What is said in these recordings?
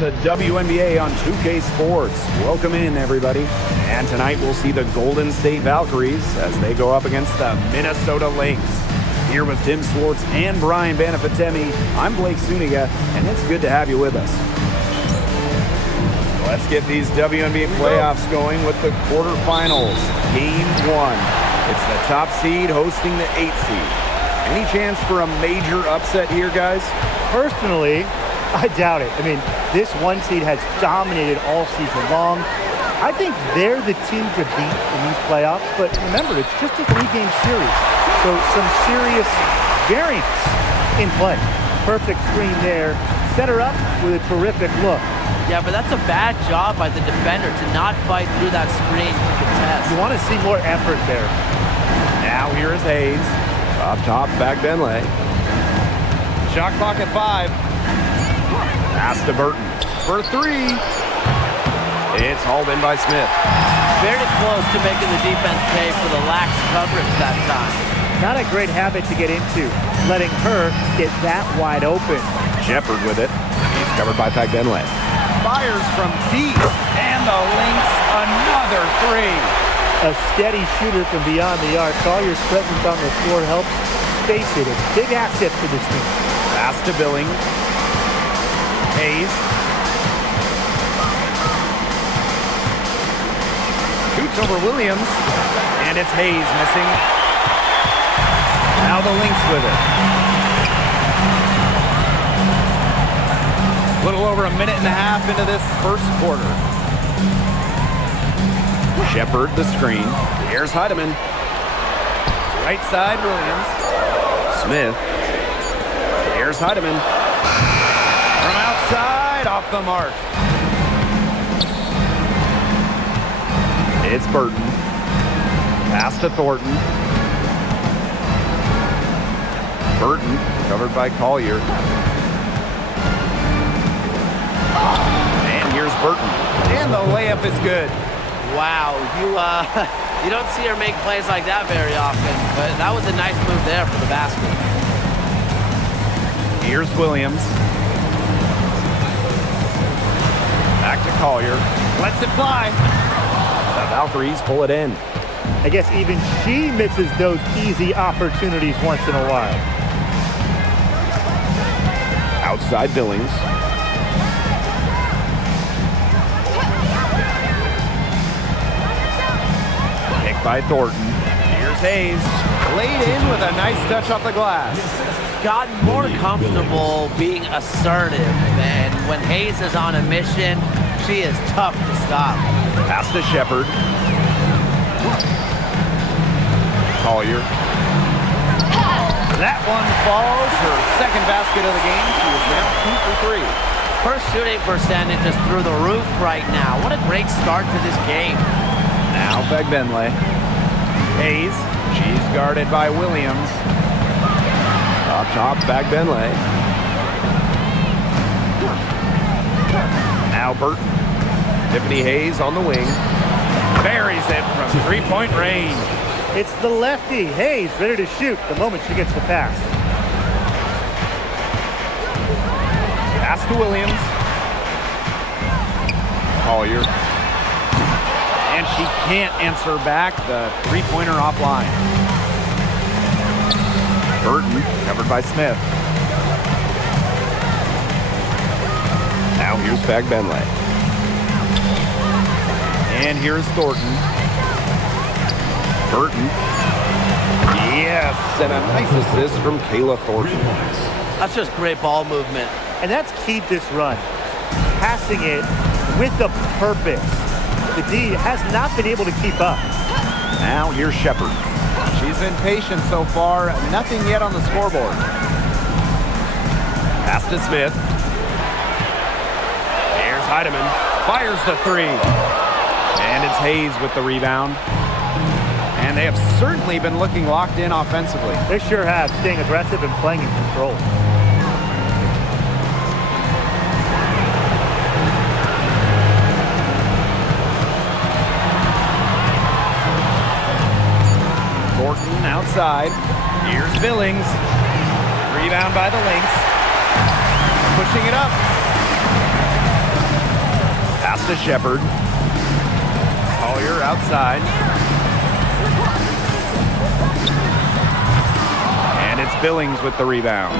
The WNBA on 2K Sports. Welcome in, everybody. And tonight we'll see the Golden State Valkyries as they go up against the Minnesota Lynx. Here with Tim Swartz and Brian Banafitemi, I'm Blake Suniga, and it's good to have you with us. Let's get these WNBA playoffs going with the quarterfinals. Game 1. It's the top seed hosting the 8th seed. Any chance for a major upset here, guys? Personally, I doubt it. I mean, this 1 seed has dominated all season long. I think they're the team to beat in these playoffs, but remember, it's just a 3-game series, so some serious variance in play. Perfect screen there. Set her up with a terrific look. Yeah, but that's a bad job by the defender to not fight through that screen to contest. You want to see more effort there. Now here is Hayes. Up top, back Benley. Shot clock at 5. Pass to Burton for 3. It's hauled in by Smith. Very close to making the defense pay for the lax coverage that time. Not a great habit to get into, letting her get that wide open. Shepard with it. He's covered by Benley. Fires from deep, and the Lynx another 3. A steady shooter from beyond the arc. Collier's presence on the floor helps space it. A big asset for this team. Pass to Billings. Hayes. Shoots over Williams. And it's Hayes missing. Now the Lynx with it. A little over a minute and a half into this first quarter. Shepard the screen. Here's Heidemann. Right side, Williams. Smith. Here's Heidemann. From outside, off the mark. It's Burton. Pass to Thornton. Burton, covered by Collier. And here's Burton. And the layup is good. Wow, you don't see her make plays like that very often, but that was a nice move there for the basket. Here's Williams. Back to Collier. Lets it fly. The Valkyries pull it in. I guess even she misses those easy opportunities once in a while. Outside Billings. Picked by Thornton. Here's Hayes. Laid in with a nice touch off the glass. Gotten more comfortable being assertive, and when Hayes is on a mission, she is tough to stop. Pass to Shepard. Collier. That one falls. Her second basket of the game. She is now 2 for 3. Her shooting percentage is through the roof right now. What a great start to this game. Now Benley. Hayes. She's guarded by Williams. Up top, Benley. Now Burton. Tiffany Hayes on the wing. Buries it from three-point range. It's the lefty, Hayes, ready to shoot the moment she gets the pass. Pass to Williams. Collier. And she can't answer back. The three-pointer offline. Burton, covered by Smith. Now here's Benley. And here's Thornton. Burton. Yes, and a nice assist from Kayla Thornton. That's just great ball movement. And that's keyed this run. Passing it with a purpose. The D has not been able to keep up. Now here's Shepard. She's been patient so far. Nothing yet on the scoreboard. Pass to Smith. Here's Heidemann fires the three. And it's Hayes with the rebound. And they have certainly been looking locked in offensively. They sure have, staying aggressive and playing in control. Thornton outside. Here's Billings. Rebound by the Lynx. Pushing it up. Pass to Shepard. Collier outside. And it's Billings with the rebound.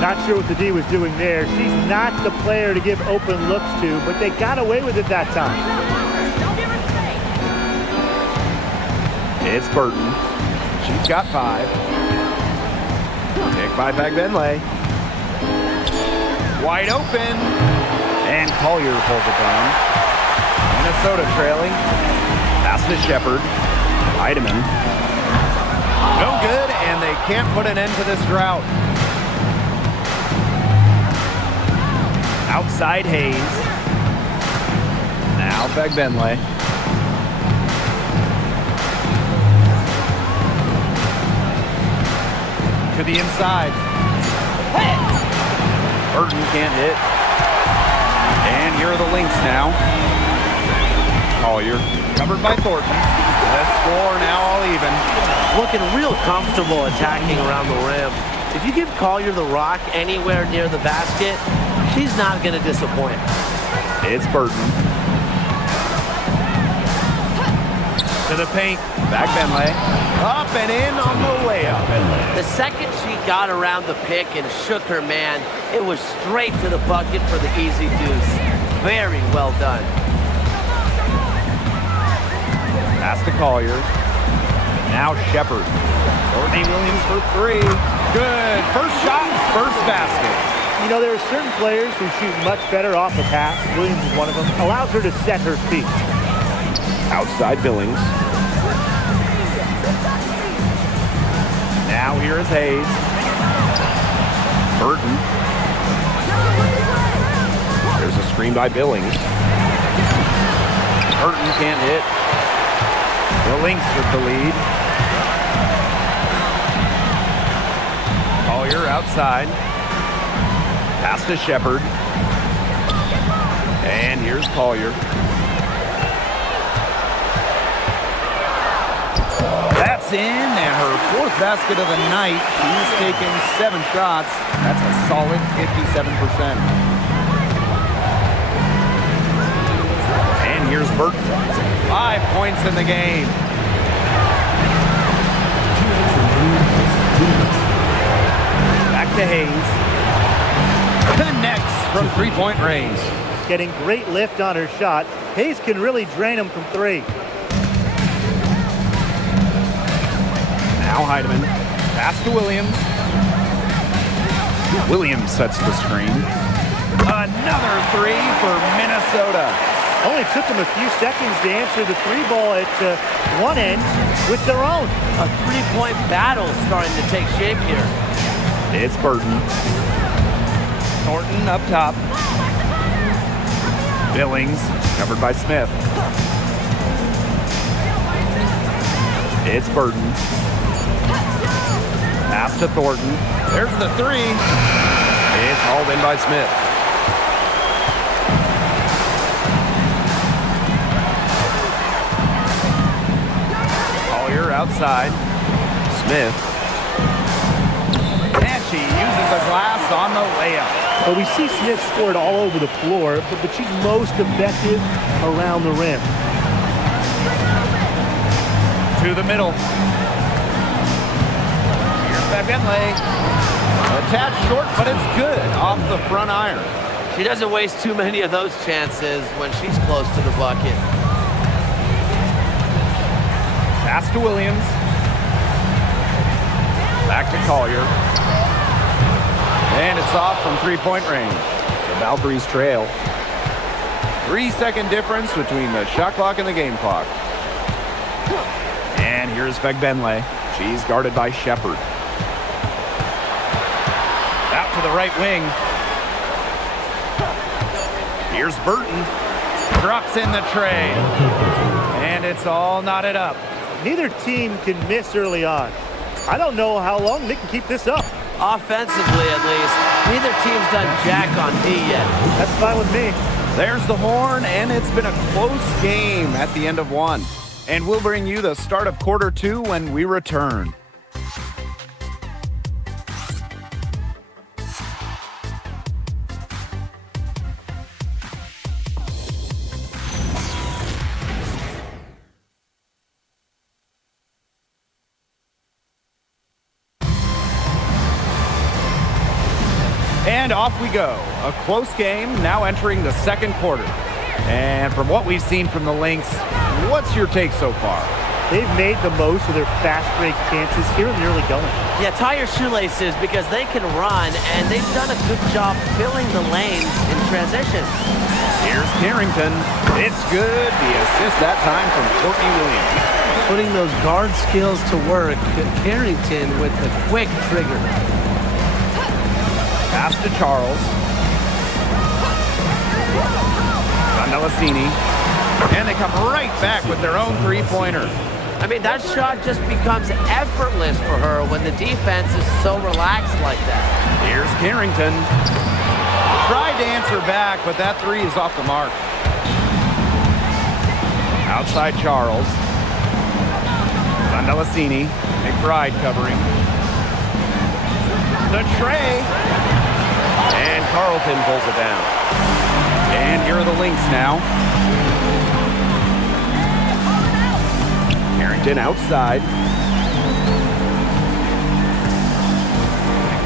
Not sure what the D was doing there. She's not the player to give open looks to, but they got away with it that time. It's Burton. She's got 5. Pick by Fagbenle. Wide open. And Collier pulls it down. Minnesota trailing. Pass to Shepard. Heidemann. No good, and they can't put an end to this drought. Outside Hayes. Now Fagbenle. To the inside. Burton can't hit. And here are the Lynx now. Collier covered by Thornton. The score now all even. Looking real comfortable attacking around the rim. If you give Collier the rock anywhere near the basket, she's not going to disappoint. It's Burton. To the paint. Fagbenle. Up and in on the layup. The second she got around the pick and shook her man, it was straight to the bucket for the easy deuce. Very well done. Pass to Collier. Now Shepard. Courtney Williams for 3. Good. First shot, first basket. You know, there are certain players who shoot much better off the pass. Williams is one of them. Allows her to set her feet. Outside Billings. Now here is Hayes. Burton. There's a screen by Billings. Burton can't hit. The Lynx with the lead. Collier outside. Pass to Shepard. And here's Collier. That's in, and her 4th basket of the night. She's taken 7 shots. That's a solid 57%. And here's Burton. 5 points in the game. Back to Hayes. Connects from 3-point range. Getting great lift on her shot. Hayes can really drain them from 3. Now Heidemann. Pass to Williams. Williams sets the screen. Another 3 for Minnesota. Only took them a few seconds to answer the 3 ball at one end with their own. A 3-point battle starting to take shape here. It's Burton. Thornton up top. Billings covered by Smith. It's Burton. Pass to Thornton. There's the 3. It's hauled in by Smith. Collier outside. Smith. And she uses the glass on the layup. But we see Smith scored all over the floor, but she's most effective around the rim. To the middle. Here's Fagbenle. A tad short, but it's good off the front iron. She doesn't waste too many of those chances when she's close to the bucket. Pass to Williams. Back to Collier. And it's off from 3-point range. The Valkyries trail. 3-second difference between the shot clock and the game clock. And here's Fagbenle. She's guarded by Shepard. Out to the right wing. Here's Burton. Drops in the tray. And it's all knotted up. Neither team can miss early on. I don't know how long they can keep this up. Offensively, at least, neither team's done jack on D yet. That's fine with me. There's the horn, and it's been a close game at the end of one. And we'll bring you the start of quarter two when we return. And off we go. A close game now entering the second quarter. And from what we've seen from the Lynx, what's your take so far? They've made the most of their fast break chances here in the early going. Yeah, tie your shoelaces because they can run, and they've done a good job filling the lanes in transition. Here's Carrington. It's good. The assist that time from Courtney Williams. Putting those guard skills to work, Carrington with the quick trigger. Pass to Charles. Vandellasini. And they come right back with their own three-pointer. I mean, that shot just becomes effortless for her when the defense is so relaxed like that. Here's Carrington. Tried to answer back, but that three is off the mark. Outside Charles. Vandellasini. McBride covering. The tray. And Carlton pulls it down. And here are the Lynx now. Carrington outside.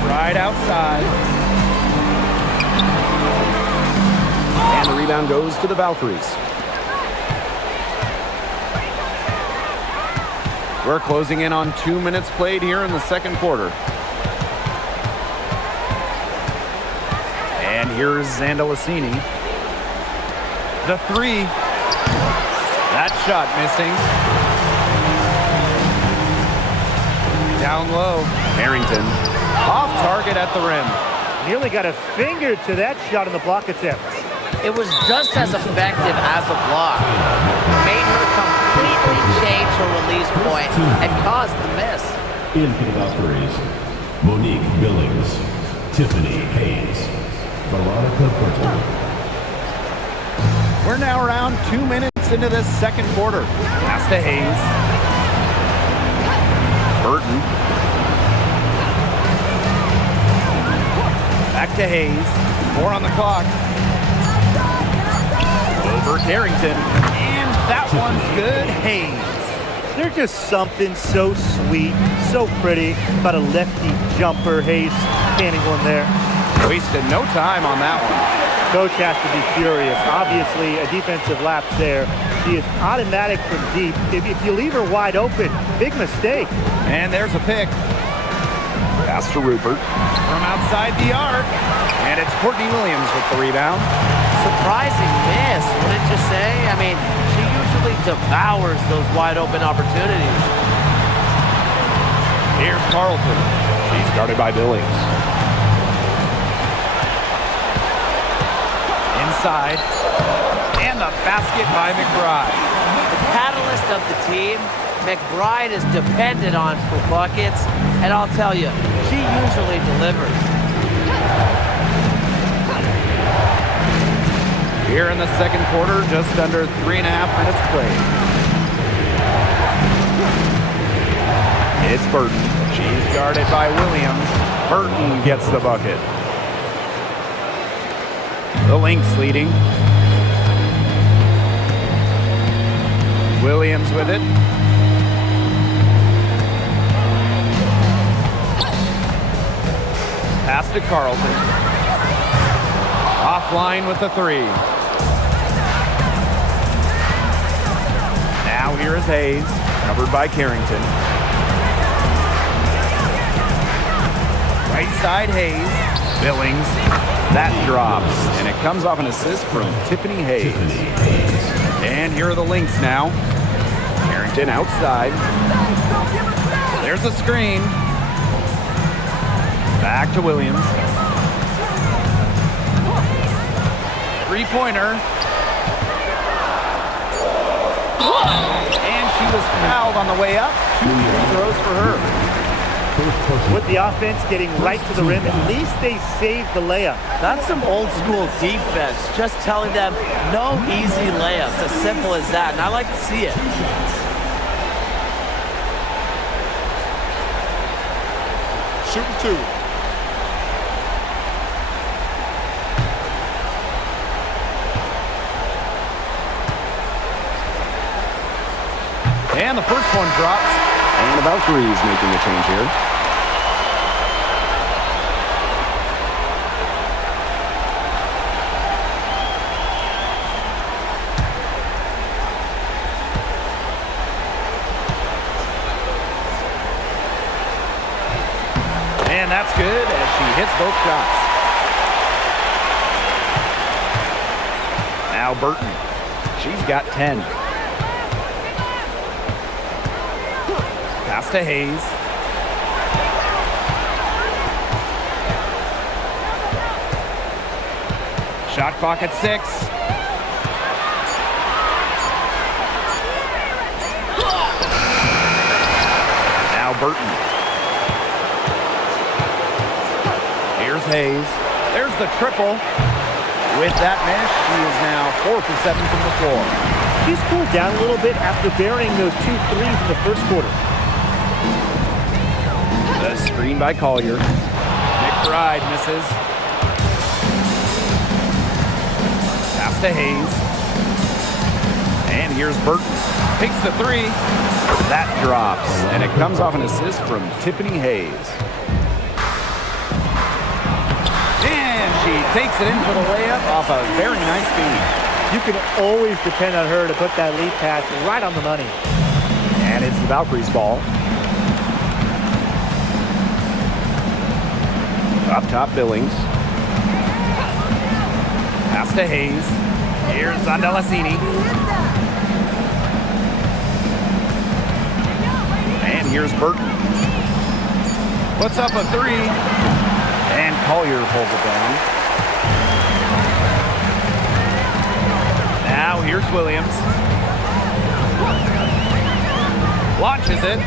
Right outside. And the rebound goes to the Valkyries. We're closing in on 2 minutes played here in the second quarter. And here's Zandalasini. The three. That shot missing. Down low. Carrington. Off target at the rim. Nearly got a finger to that shot in the block attempt. It was just as effective as a block. Made her completely change her release point and caused the miss. In for the Valkyries, Monique Billings, Tiffany Hayes, Veronica Burton. We're now around 2 minutes into this second quarter. Pass to Hayes. Burton. Back to Hayes. 4 on the clock. Over Carrington. And that one's good. Hayes. There's just something so sweet, so pretty about a lefty jumper. Hayes canning one there. Wasted no time on that one. Coach has to be furious. Obviously, a defensive lapse there. She is automatic from deep. If you leave her wide open, big mistake. And there's a pick. Pass to Rupert. From outside the arc. And it's Courtney Williams with the rebound. Surprising miss, wouldn't you say? I mean, she usually devours those wide open opportunities. Here's Carlton. She's guarded by Billings. Inside. And the basket by McBride. The catalyst of the team, McBride is dependent on for buckets, and I'll tell you, she usually delivers. Here in the second quarter, just under 3.5 minutes played. It's Burton. She's guarded by Williams. Burton gets the bucket. The Lynx leading. Williams with it. Pass to Carlton. Offline with the three. Now here is Hayes, covered by Carrington. Right side Hayes. Billings. That drops, and it comes off an assist from Tiffany Hayes. And here are the Lynx now. Carrington outside. There's a screen. Back to Williams. Three-pointer. And she was fouled on the way up. 2 free throws for her. With the offense getting right to the rim, at least they saved the layup. That's some old school defense, just telling them no easy layups, as simple as that, and I like to see it. Shooting 2. And the first one drops. And the Valkyries making a change here. And that's good as she hits both shots. Now Burton. She's got 10. Pass to Hayes. Shot clock at 6. Now Burton. Here's Hayes. There's the triple. With that miss, she is now 4 for 7 from the floor. She's cooled down a little bit after burying those 2 threes in the first quarter. The screen by Collier. McBride misses. Pass to Hayes. And here's Burton. Takes the 3. That drops. And it comes off an assist from Tiffany Hayes. And she takes it in for the layup off a very nice feed. You can always depend on her to put that lead pass right on the money. And it's the Valkyries' ball. Up top, Billings. Pass to Hayes. Here's Zandelasini. And here's Burton. Puts up a 3. And Collier pulls it down. Now here's Williams. Launches it.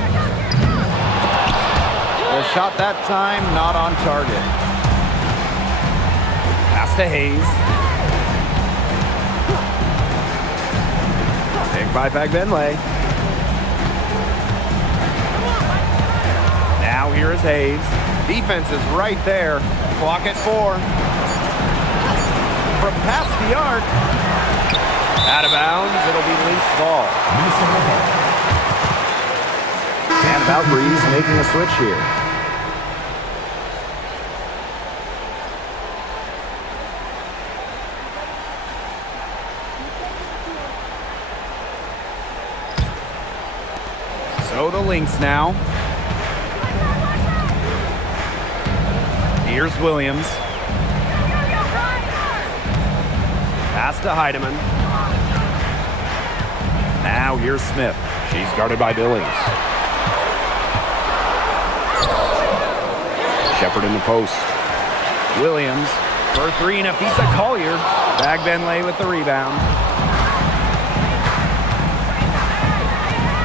The shot that time, not on target. Pass to Hayes. Pick by Fagbenley. Now here is Hayes. Defense is right there. Clock at 4. From past the arc. Out of bounds, it'll be Lynx ball. And Valkyries making a switch here. So the Lynx now. Here's Williams. Pass to Heidemann. Now here's Smith. She's guarded by Billings. Shepard in the post. Williams for 3, and Afisa Collier. Fagbenley with the rebound.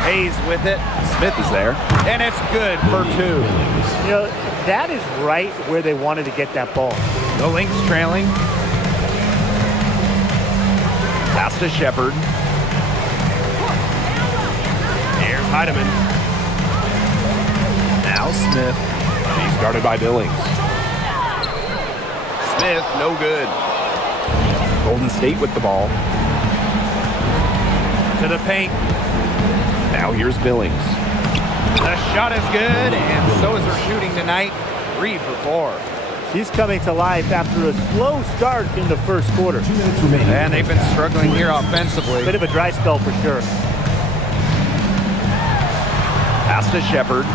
Hayes with it. Smith is there. And it's good for 2. You know, that is right where they wanted to get that ball. The Lynx trailing. Pass to Shepard. Here's Heidemann. Now Smith. She's guarded by Billings. Smith, no good. Golden State with the ball. To the paint. Now here's Billings. The shot is good, and so is her shooting tonight. 3 for 4. She's coming to life after a slow start in the first quarter. 2 minutes remaining. And they've been struggling here offensively. Bit of a dry spell for sure. Pass to Shepard.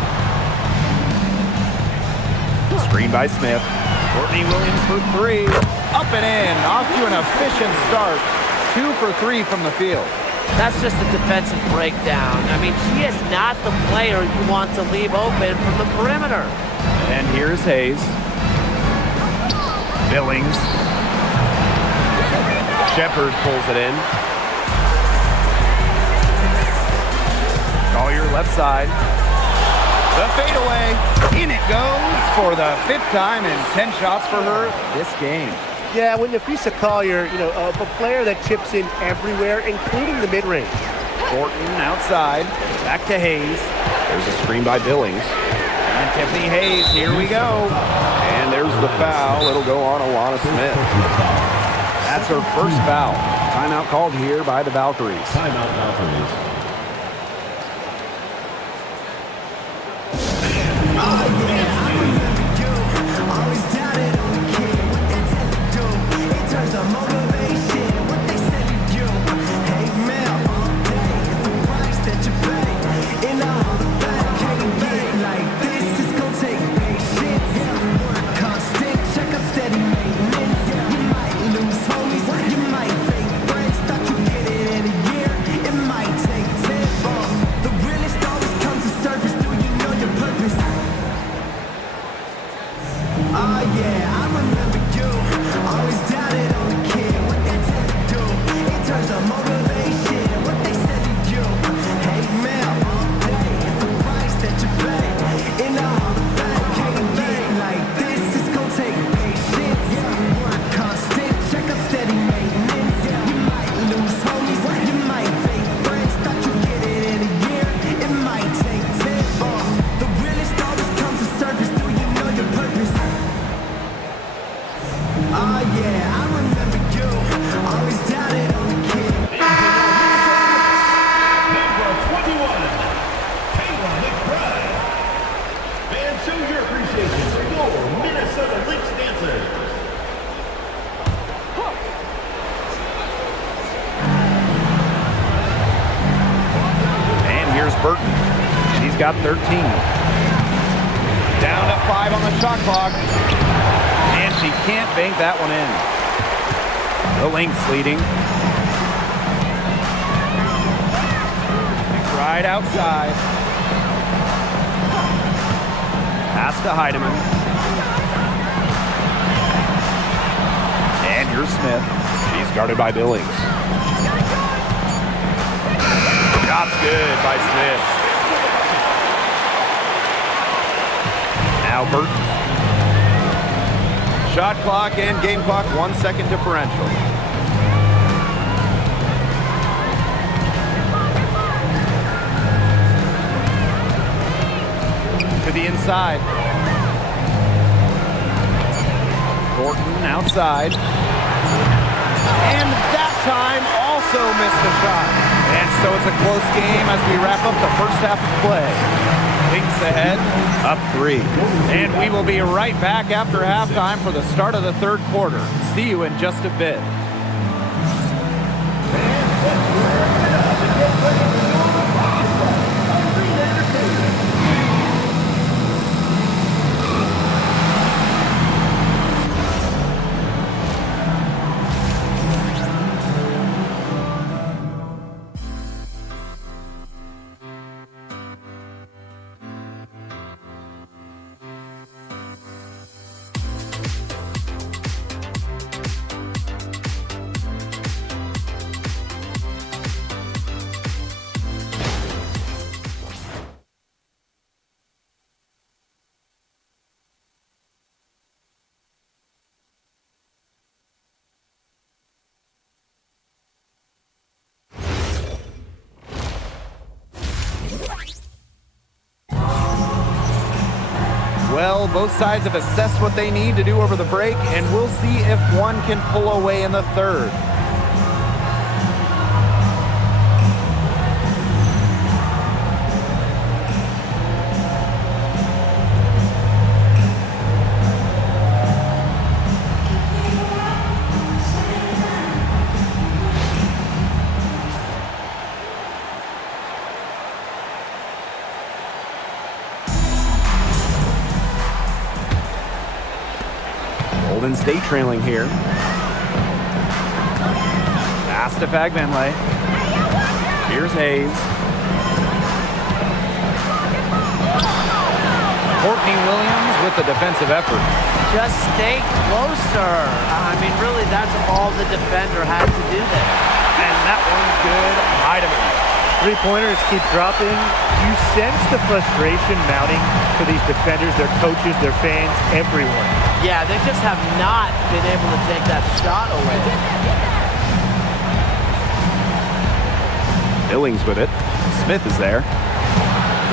Screen by Smith. Courtney Williams for 3. Up and in. Off to an efficient start. 2 for 3 from the field. That's just a defensive breakdown. I mean, she is not the player you want to leave open from the perimeter. And here's Hayes. Billings. Shepard pulls it in. Collier left side. The fadeaway. In it goes for the 5th time and 10 shots for her this game. Yeah, when Nafisa Collier, a player that chips in everywhere, including the mid-range. Thornton outside. Back to Hayes. There's a screen by Billings. And Tiffany Hayes, here we go. And there's the foul. It'll go on Alana Smith. That's her first foul. Timeout called here by the Valkyries. Timeout, Valkyries. Burton. She's got 13. Down to 5 on the shot clock. And she can't bank that one in. The Lynx leading. Right outside. Pass to Heidemann. And here's Smith. She's guarded by Billings. Shot's good by Smith. Now Burton. Shot clock and game clock, 1 second differential. To the inside. Thornton outside. And that time also missed the shot. And so it's a close game as we wrap up the first half of play. Lynx ahead, up 3. And we will be right back after halftime for the start of the third quarter. See you in just a bit. Well, both sides have assessed what they need to do over the break, and we'll see if one can pull away in the third. Golden State trailing here. Pass to Fagbenle. Here's Hayes. Courtney Williams with the defensive effort. Just stay close to her. I mean, really, that's all the defender had to do there. And that one's good. Heidemann. Three-pointers keep dropping. You sense the frustration mounting for these defenders, their coaches, their fans, everyone. Yeah, they just have not been able to take that shot away. Billings with it. Smith is there.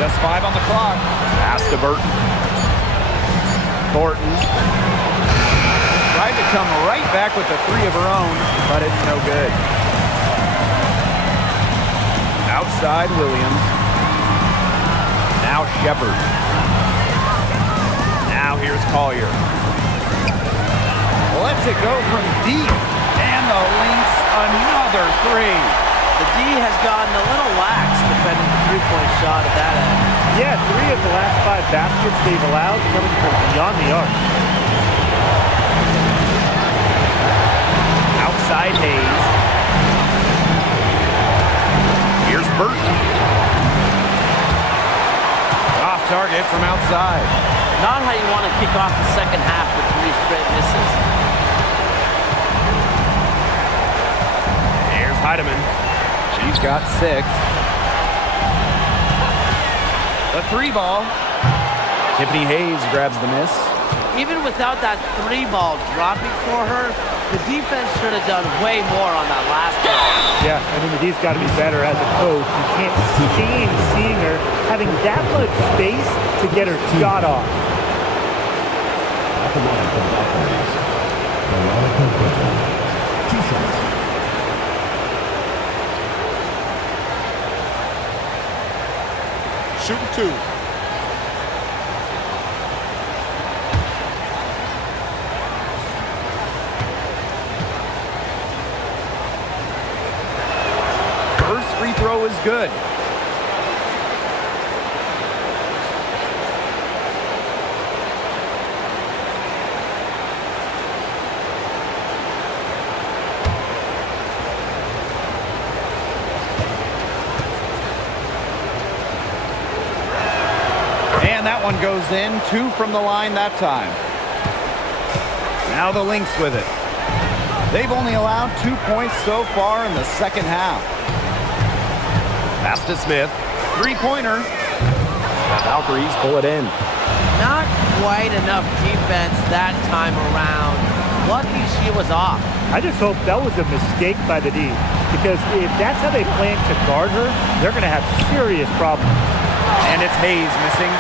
Just 5 on the clock. Pass to Burton. Thornton. Tried to come right back with a three of her own, but it's no good. Outside Williams. Now Shepard. Now here's Collier. Lets it go from deep. And the Lynx another three. The D has gotten a little lax defending the three-point shot at that end. Yeah, 3 of the last 5 baskets they've allowed coming from beyond the arc. Outside Hayes. Here's Burton. Off target from outside. Not how you want to kick off the second half with 3 straight misses. Here's Heidemann. She's got 6. The 3 ball. Tiffany Hayes grabs the miss. Even without that 3 ball dropping for her, the defense should have done way more on that last ball. Yeah, I mean, the D's got to be better as a coach. You can't stand seeing her having that much space to get her shot off. At the line for the Valkyries, Veronica Burton. 2 shots. Shooting 2. First free throw is good. And that one goes in. 2 from the line that time. Now the Lynx with it. They've only allowed 2 points so far in the second half. Pass to Smith. 3-pointer. The Valkyries pull it in. Not quite enough defense that time around. Lucky she was off. I just hope that was a mistake by the D, because if that's how they plan to guard her, they're going to have serious problems. And it's Hayes missing.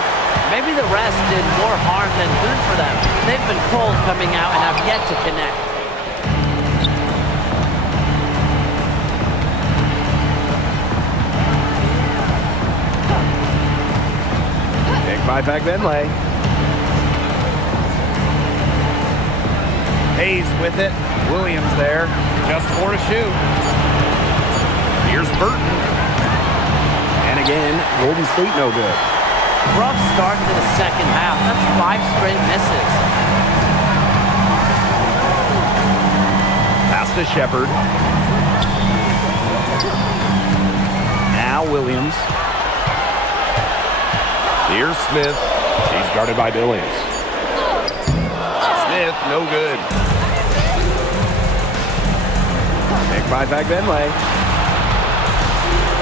Maybe the rest did more harm than good for them. They've been cold coming out and have yet to connect. Pick by Fagbenley. Hayes with it. Williams there. Just 4 to shoot. Here's Burton. And again, Golden State no good. Rough start to the second half. That's 5 straight misses. Pass to Shepard. Now Williams. Here's Smith. She's guarded by Billings. Smith, no good. Pick by Fagbenley.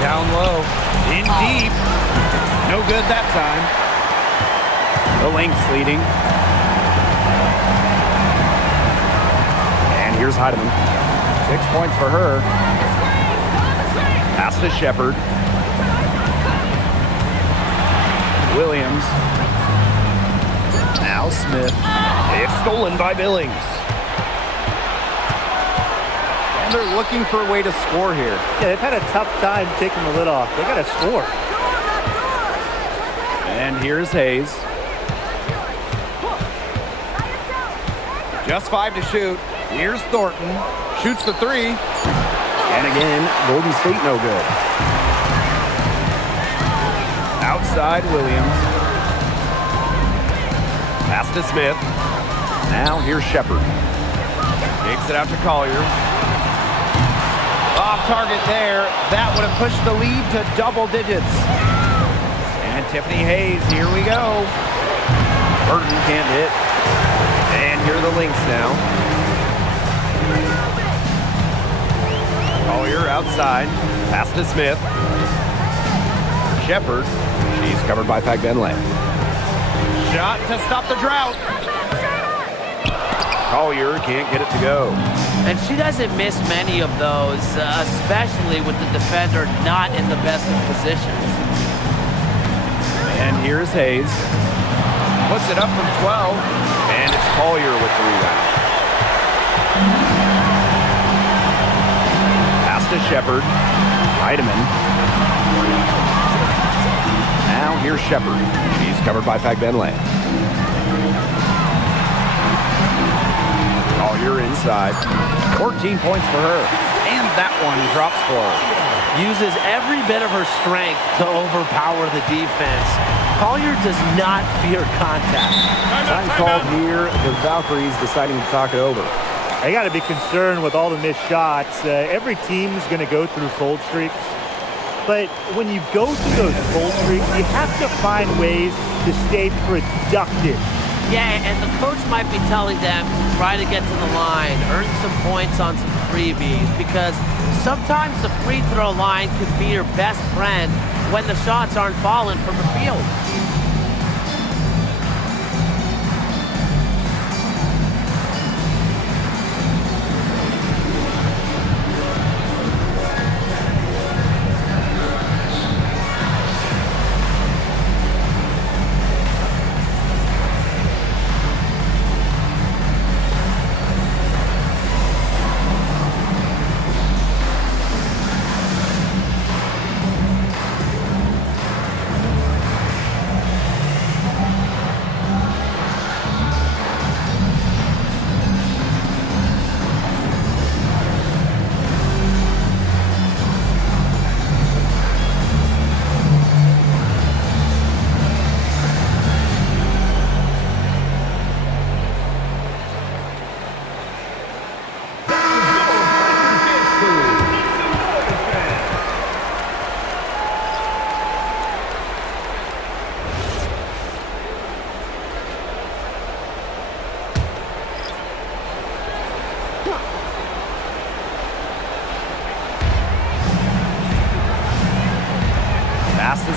Down low. In deep. No good that time. The Lynx leading. And here's Heidemann. 6 points for her. Pass to Shepard. Williams. Now Smith. It's stolen by Billings. And they're looking for a way to score here. Yeah, they've had a tough time taking the lid off. They got to score. And here's Hayes. Just 5 to shoot. Here's Thornton. Shoots the 3. And again, Golden State no good. Outside Williams. Pass to Smith. Now here's Shepard. Takes it out to Collier. Off target there. That would have pushed the lead to double digits. And Tiffany Hayes, here we go. Burton can't hit. And are the Lynx now. Collier outside. Pass to Smith. Shepard. She's covered by Fagbenle. Shot to stop the drought. Collier can't get it to go. And she doesn't miss many of those, especially with the defender not in the best of positions. And here's Hayes. Puts it up from 12. And it's Collier with the rebound. Pass to Shepard. Heidemann. Now here's Shepard. She's covered by Fagbenle. Collier inside. 14 points for her. And that one drops for her. Uses every bit of her strength to overpower the defense. Collier does not fear contact. Time called here. The Valkyries deciding to talk it over. I got to be concerned with all the missed shots. Every team's going to go through cold streaks. But when you go through those cold streaks, you have to find ways to stay productive. Yeah, and the coach might be telling them to try to get to the line, earn some points on some freebies, because sometimes the free throw line could be your best friend when the shots aren't falling from the field.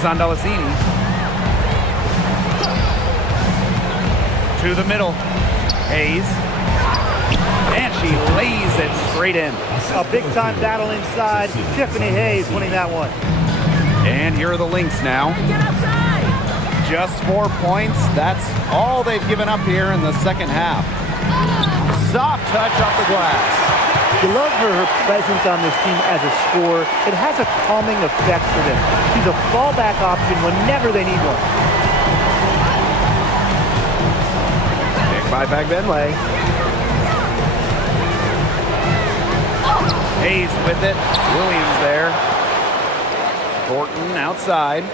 On Delasini. To the middle. Hayes. And she lays it straight in. A big-time battle inside. Tiffany Hayes winning that one. And here are the Lynx now. Just 4 points. That's all they've given up here in the second half. Soft touch off the glass. You love her presence on this team as a scorer. It has a calming effect for them. She's a fallback option whenever they need one. Pick by Fagbenle. Hayes with it. Williams there. Thornton outside.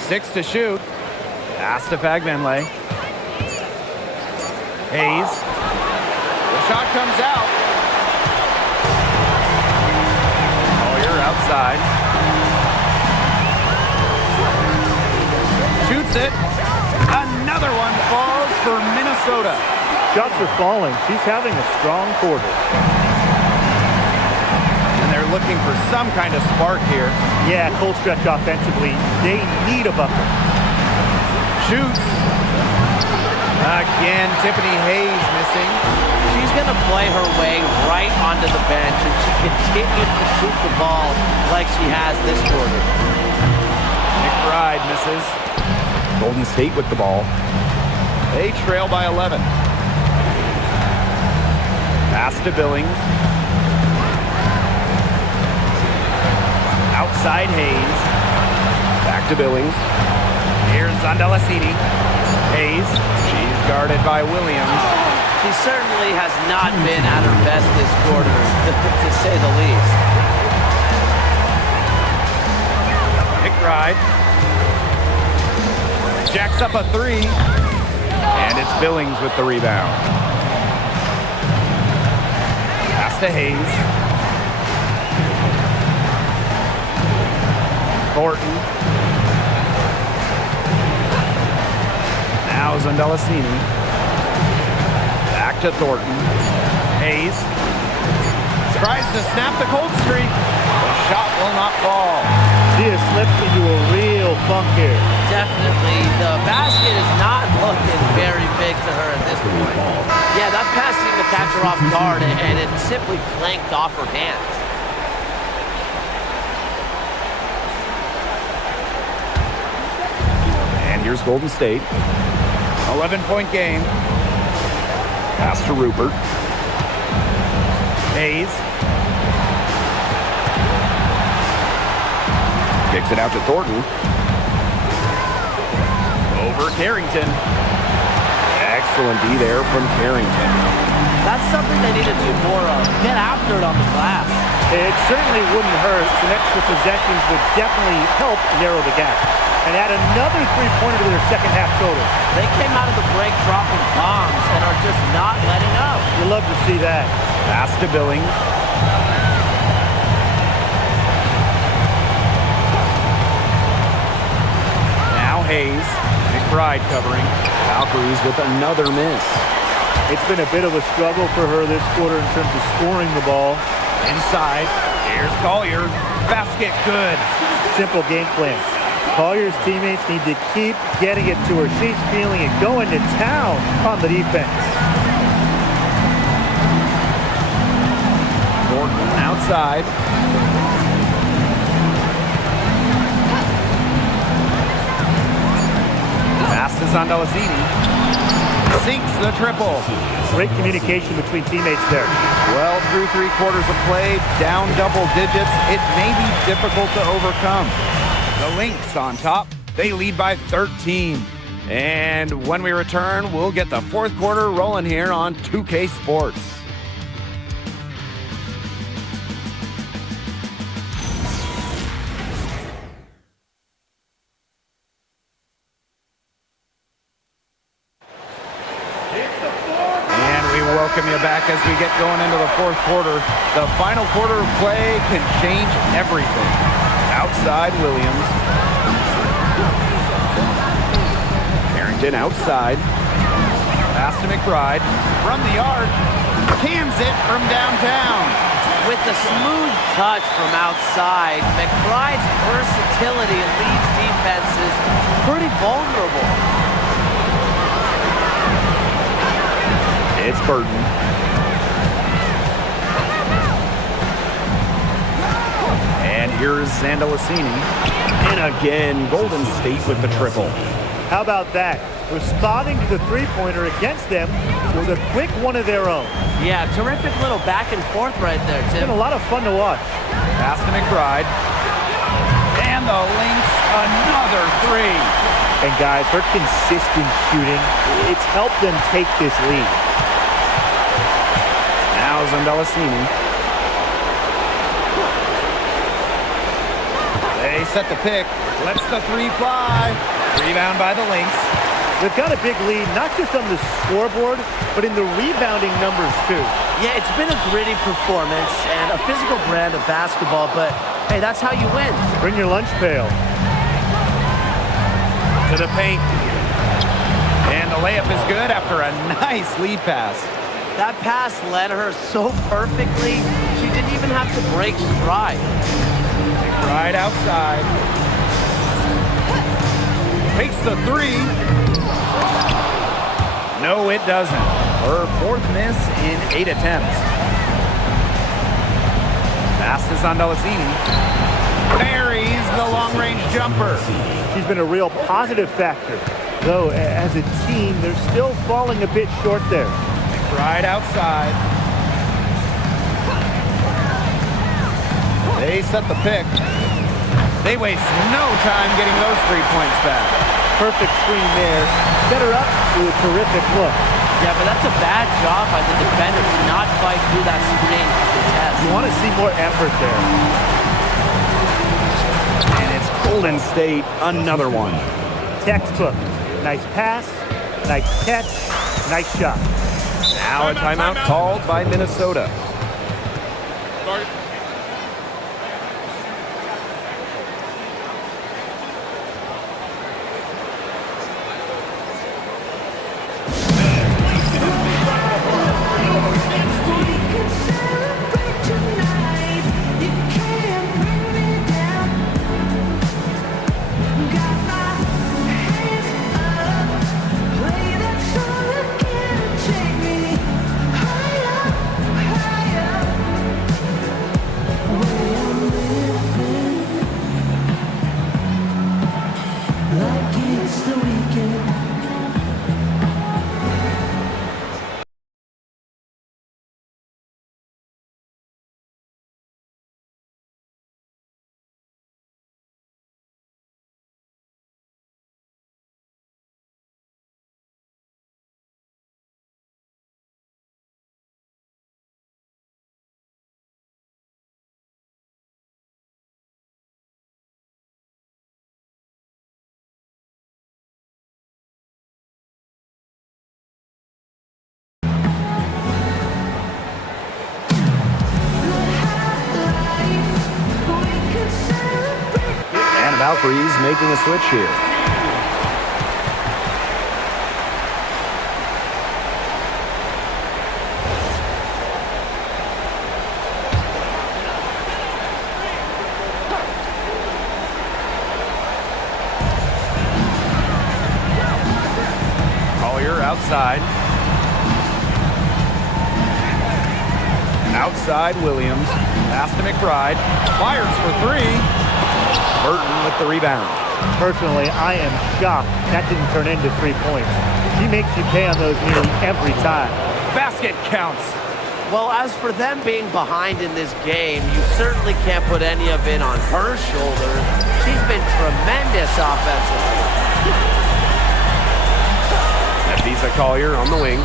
6 to shoot. Pass to Fagbenle. Hayes. Shot comes out. Collier outside. Shoots it. Another one falls for Minnesota. Shots are falling. She's having a strong quarter. And they're looking for some kind of spark here. Yeah, cold stretch offensively. They need a bucket. Shoots. Again, Tiffany Hayes missing. She's going to play her way right onto the bench if she continues to shoot the ball like she has this quarter. McBride misses. Golden State with the ball. They trail by 11. Pass to Billings. Outside Hayes. Back to Billings. Here's Zondelasini. Hayes. She's guarded by Williams. She certainly has not been at her best this quarter, to say the least. McBride. Jacks up a three. And it's Billings with the rebound. Pass to Hayes. Thornton. Now Zondelasini. to Thornton. Hayes tries to snap the cold streak. The shot will not fall. She has slipped into a real funk here. Definitely. The basket is not looking very big to her at this point. Yeah, that pass seemed to catch her off guard, and it simply clanked off her hands. And here's Golden State. 11-point game. Pass to Rupert. Hayes. Kicks it out to Thornton. Over Carrington. Excellent D there from Carrington. That's something they need to do more of. Get after it on the glass. It certainly wouldn't hurt. Some extra possessions would definitely help narrow the gap. And add another three-pointer to their second half total. They came out of the break dropping bombs and are just not letting up. You love to see that. Pass to Billings. Now Hayes. McBride covering. Valkyries with another miss. It's been a bit of a struggle for her this quarter in terms of scoring the ball. Inside. Here's Collier. Basket good. Simple game plan. Collier's teammates need to keep getting it to her. She's feeling it, going to town on the defense. Thornton outside. Pass to Sandalacini. Sinks the triple. Great communication between teammates there. Well, through 3 quarters of play, down double digits, it may be difficult to overcome. The Lynx on top. They lead by 13. And when we return, we'll get the 4th quarter rolling here on 2K Sports. And we welcome you back as we get going into the 4th quarter. The final quarter of play can change everything. Outside Williams. Carrington outside. Pass to McBride. From the arc. Cans it from downtown. With the smooth touch from outside, McBride's versatility leaves defenses pretty vulnerable. It's Burton. And here's Sandalacini. And again, Golden State with the triple. How about that? Responding to the three-pointer against them with a quick one of their own. Yeah, terrific little back and forth right there, It's Tim. been a lot of fun to watch. Pass to McBride. And the Lynx, another 3. And guys, her consistent shooting, it's helped them take this lead. Now Sandalacini. They set the pick. Lets the 3 fly. Rebound by the Lynx. They've got a big lead, not just on the scoreboard, but in the rebounding numbers too. Yeah, it's been a gritty performance and a physical brand of basketball, but hey, that's how you win. Bring your lunch pail. To the paint. And the layup is good after a nice lead pass. That pass led her so perfectly, she didn't even have to break stride. Right outside. Takes the 3. No, it doesn't. Her 4th miss in 8 attempts. Pass to Sandalacini. Buries the long-range jumper. She's been a real positive factor. Though, as a team, they're still falling a bit short there. Right outside. They set the pick. They waste no time getting those 3 points back. Perfect screen there. Set her up with a terrific look. Yeah, but that's a bad job by the defender to not fight through that screen to the test. You want to see more effort there. And it's Golden State, another one. Textbook. Nice pass, nice catch, nice shot. Now a timeout called by Minnesota. Sorry. Valkyries making a switch here. Outside. Outside Williams. Pass to McBride. Fires for three. Burton with the rebound. Personally, I am shocked that didn't turn into 3 points. She makes you pay on those nearly every time. Basket counts. Well, as for them being behind in this game, you certainly can't put any of it on her shoulders. She's been tremendous offensively. Visa Collier on the wing.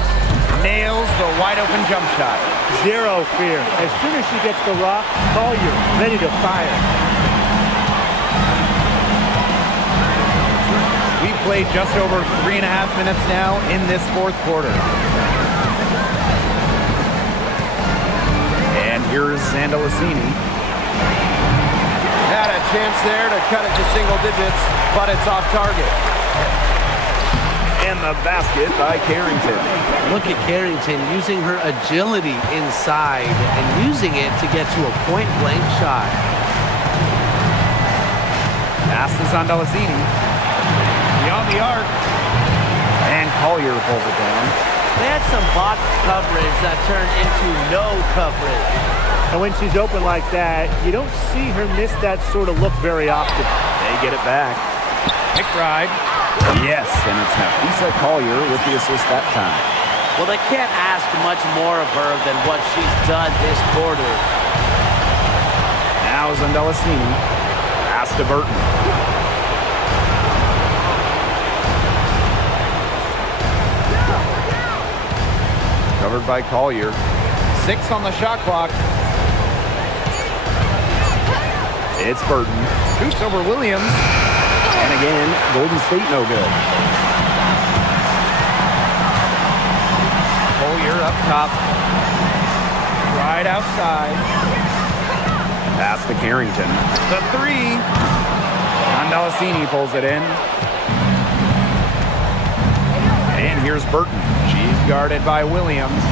Nails the wide-open jump shot. Zero fear. As soon as she gets the rock, Collier ready to fire. We've played just over 3.5 minutes now in this fourth quarter. And here's Zandalicini. Had a chance there to cut it to single digits, but it's off target. And the basket by Carrington. Look at Carrington using her agility inside and using it to get to a point-blank shot. Pass to Zandalicini. Beyond the arc. And Collier pulls it down. They had some box coverage that turned into no coverage. And when she's open like that, you don't see her miss that sort of look very often. They get it back. McBride. Yes, and it's Nafisa Collier with the assist that time. Well, they can't ask much more of her than what she's done this quarter. Now Zandalicini. Pass to Burton. Covered by Collier. 6 on the shot clock. It's Burton. Shoots over Williams. And again, Golden State no good. Collier up top. Right outside. Pass to Carrington. The three. Zandalicini pulls it in. And here's Burton. She's guarded by Williams.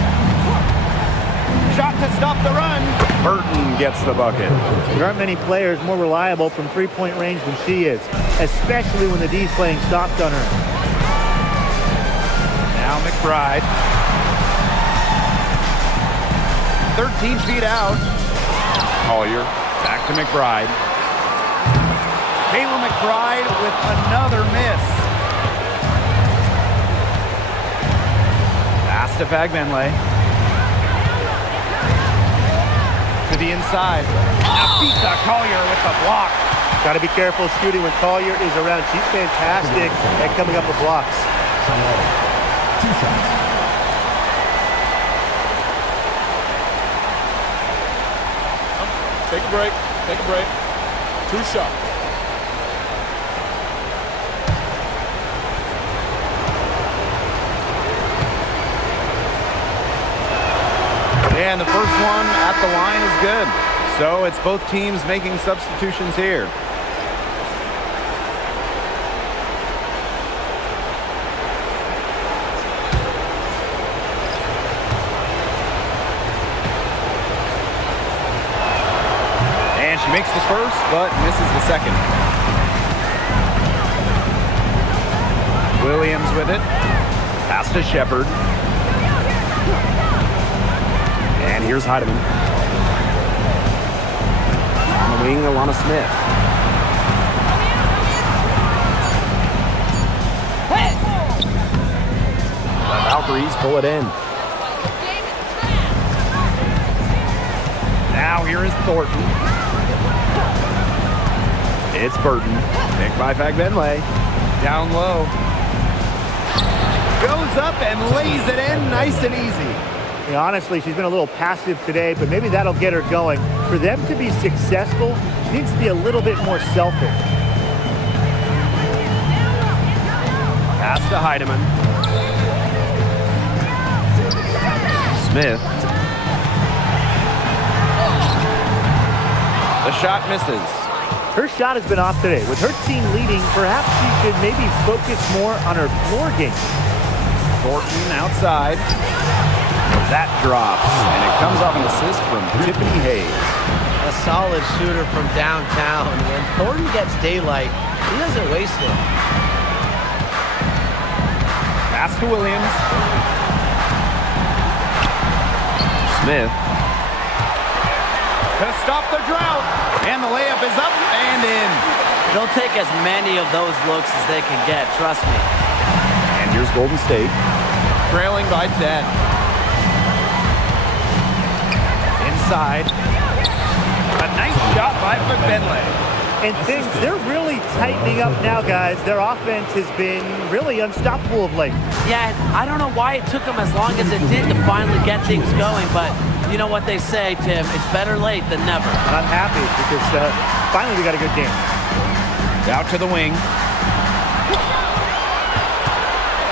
Shot to stop the run. Burton gets the bucket. There aren't many players more reliable from three-point range than she is, especially when the D's playing soft on her. Now McBride. 13 feet out. Collier back to McBride. Kayla McBride with another miss. Pass to Fagbenle. To the inside. Nafisa Collier with the block. Got to be careful shooting when Collier is around. She's fantastic at coming up with blocks. 2 shots. Take a break. Take a break. 2 shots. And the first one at the line is good. So it's both teams making substitutions here. And she makes the first, but misses the second. Williams with it. Pass to Shepard. And here's Heidemann. On the wing, Alana Smith. The Valkyries pull it in. Now here is Thornton. It's Burton. Picked by Fagbenle. Down low. Goes up and lays it in nice and easy. Yeah, honestly, she's been a little passive today, but maybe that'll get her going. For them to be successful, she needs to be a little bit more selfish. Pass to Heidemann. Smith. The shot misses. Her shot has been off today. With her team leading, perhaps she should maybe focus more on her floor game. Thornton outside. That drops, and it comes off an assist from Tiffany Hayes. A solid shooter from downtown. When Thornton gets daylight, he doesn't waste it. Pass to Williams. Smith. To stop the drought. And the layup is up and in. They'll take as many of those looks as they can get, trust me. And here's Golden State. Trailing by 10. Inside. A nice shot by Finley. And things, they're really tightening up now, guys. Their offense has been really unstoppable of late. Yeah, I don't know why it took them as long as it did to finally get things going, but you know what they say, Tim, it's better late than never. And I'm happy because finally we got a good game. Out to the wing.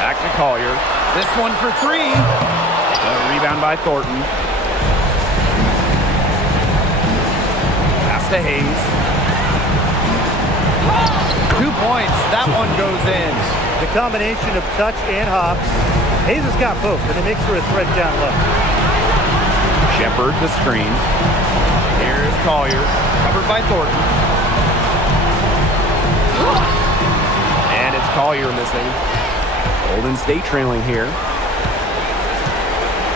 Back to Collier. This one for three. A rebound by Thornton. Pass to Hayes. 2 points. That one goes in. The combination of touch and hops. Hayes has got both, and it makes her a threat down low. Shepard the screen. Here's Collier. Covered by Thornton. And it's Collier missing. Golden State trailing here.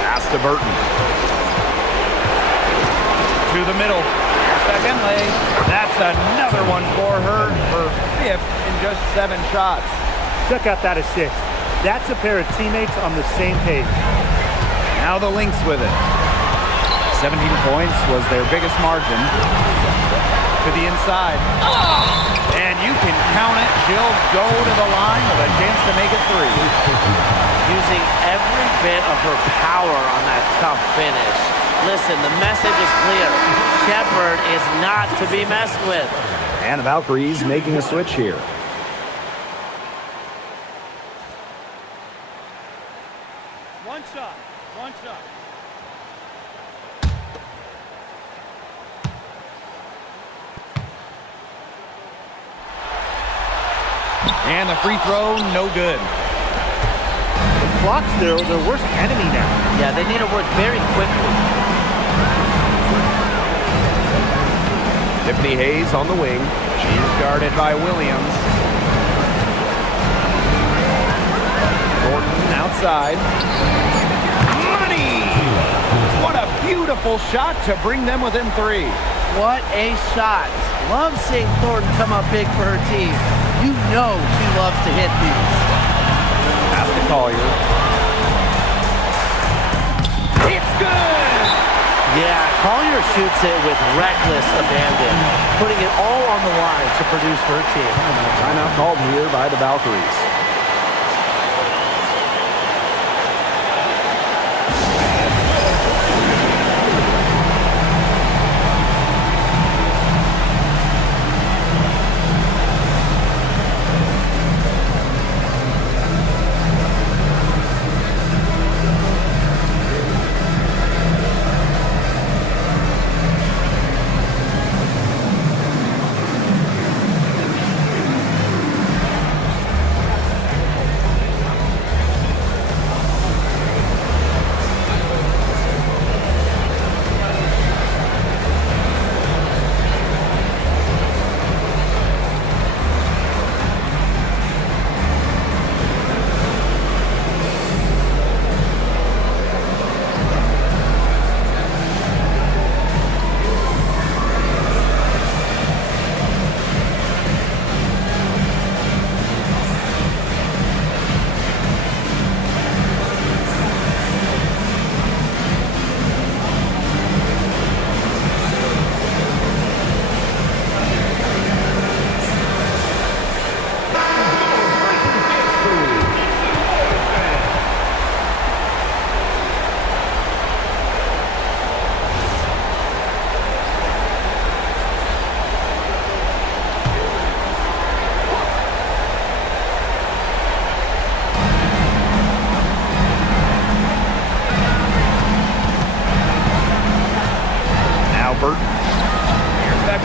Pass to Burton. To the middle. Finley. That's another one for her. Her fifth in just 7 shots. Check out that assist. That's a pair of teammates on the same page. Now the Lynx with it. 17 points was their biggest margin. To the inside. And you can count it. She'll go to the line with a chance to make it 3. Using every bit of her power on that tough finish. Listen, the message is clear. Shepard is not to be messed with. And the Valkyries making a switch here. One shot. And the free throw, no good. The clock's their worst enemy now. Yeah, they need to work very quickly. Tiffany Hayes on the wing. She's guarded by Williams. Thornton outside. Money! What a beautiful shot to bring them within 3. What a shot. Love seeing Thornton come up big for her team. You know she loves to hit these. Pass to Collier. It's good! Yeah, Collier shoots it with reckless abandon, putting it all on the line to produce for her team. Timeout called here by the Valkyries.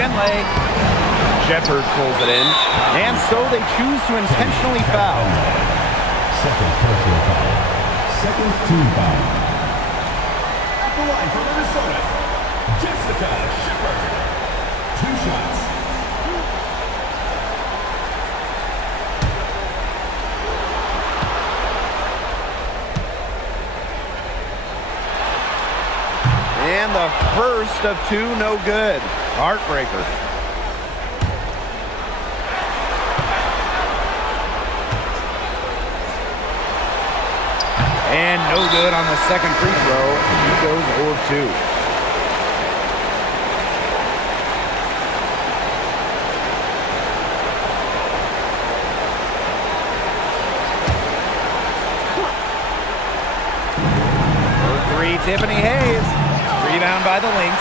Finley. Shepard pulls it in, and so they choose to intentionally foul. Second personal foul. Second team foul. At the line for Minnesota, Jessica Shepard. 2 shots. And the first of 2, no good. Heartbreaker. And no good on the second free throw. He goes 0 of 2. For 3, Tiffany Hayes. Rebound by the Lynx.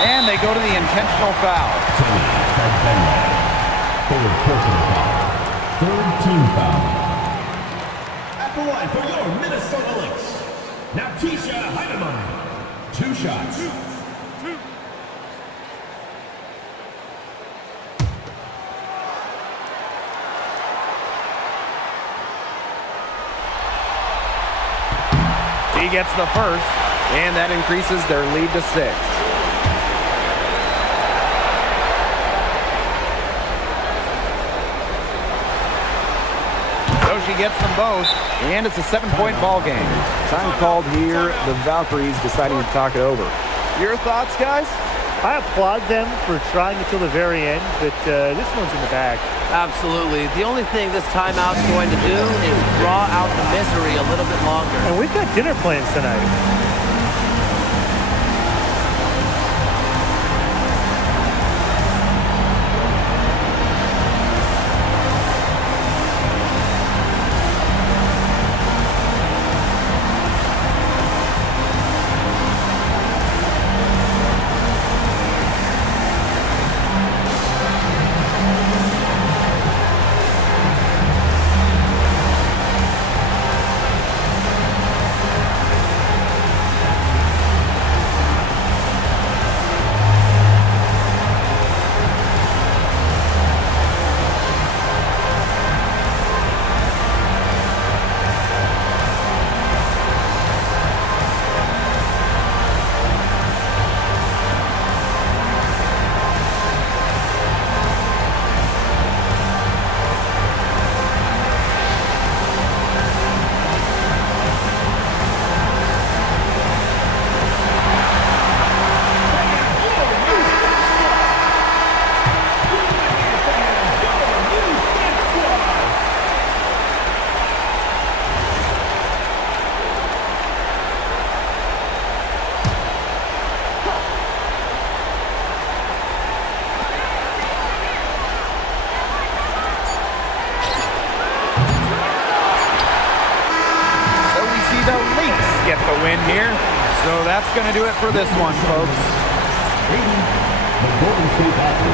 And they go to the intentional foul. Third personal foul. Third team foul. At the line for your Minnesota Lynx, Natisha Heinemann. 2 shots. He gets the first, and that increases their lead to 6. So she gets them both, and it's a 7-point ball game. Time called here, the Valkyries deciding to talk it over. Your thoughts, guys? I applaud them for trying until the very end, but this one's in the bag. Absolutely. The only thing this timeout's going to do is draw out the misery a little bit longer. And we've got dinner plans tonight. Get the win here. So that's going to do it for this one, folks. The Golden State Valkyries